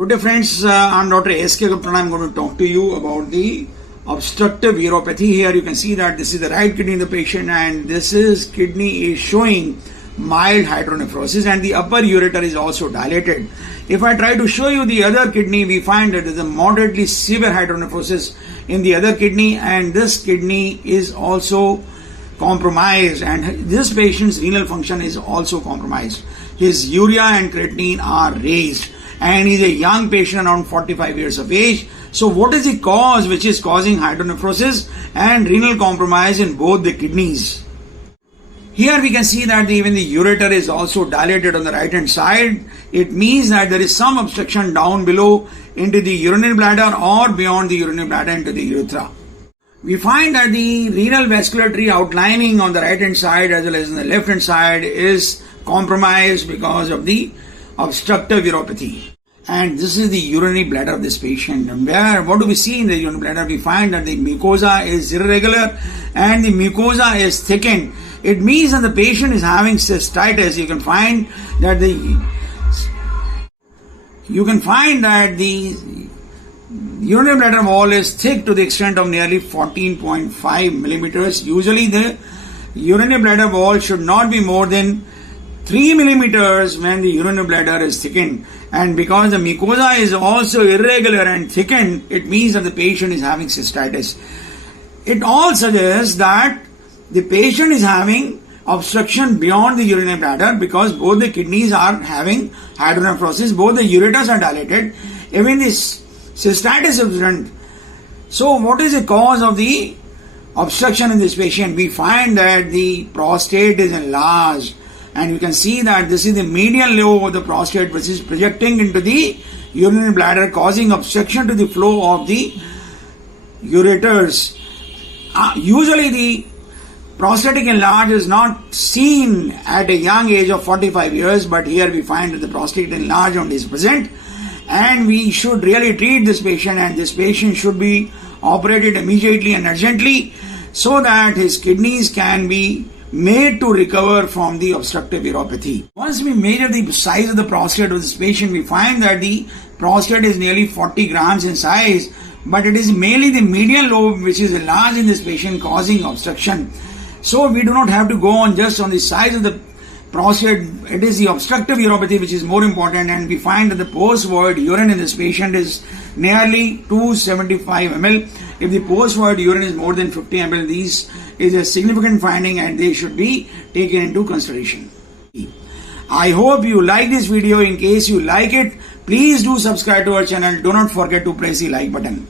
Good day friends, I'm Dr. S.K. Gupta. I'm going to talk to you about the obstructive uropathy. Here you can see that this is the right kidney in the patient and this is kidney is showing mild hydronephrosis and the upper ureter is also dilated. If I try to show you the other kidney, we find that there is a moderately severe hydronephrosis in the other kidney and this kidney is also compromised and this patient's renal function is also compromised. His urea and creatinine are raised and he is a young patient around 45 years of age. So what is the cause which is causing hydronephrosis and renal compromise in both the kidneys? Here we can see that even the ureter is also dilated on the right hand side. It means that there is some obstruction down below into the urinary bladder or beyond the urinary bladder into the urethra. We find that the renal vascularity outlining on the right hand side as well as on the left hand side is compromised because of the obstructive uropathy. And this is the urinary bladder of this patient. And what do we see in the urinary bladder? We find that the mucosa is irregular and the mucosa is thickened. It means that the patient is having cystitis. You can find that the urinary bladder wall is thick to the extent of nearly 14.5 millimeters. Usually the urinary bladder wall should not be more than 3 millimeters when the urinary bladder is thickened. And because the mucosa is also irregular and thickened, it means that the patient is having cystitis. It all suggests that the patient is having obstruction beyond the urinary bladder because both the kidneys are having hydronephrosis, both the ureters are dilated, even this cystitis is present. So what is the cause of the obstruction in this patient? We find that the prostate is enlarged and you can see that this is the median lobe of the prostate which is projecting into the urinary bladder causing obstruction to the flow of the ureters. Usually the prostatic enlargement is not seen at a young age of 45 years, but here we find that the prostate enlargement is present and we should really treat this patient and this patient should be operated immediately and urgently so that his kidneys can be made to recover from the obstructive uropathy. Once we measure the size of the prostate of this patient, we find that the prostate is nearly 40 grams in size, but it is mainly the median lobe which is enlarged in this patient causing obstruction. So we do not have to go on just on the size of the prostate. It is the obstructive uropathy which is more important, and we find that the post-void urine in this patient is nearly 275 ml. If the post-void urine is more than 50 ml, this is a significant finding and they should be taken into consideration. I hope you like this video. In case you like it, please do subscribe to our channel. Do not forget to press the like button.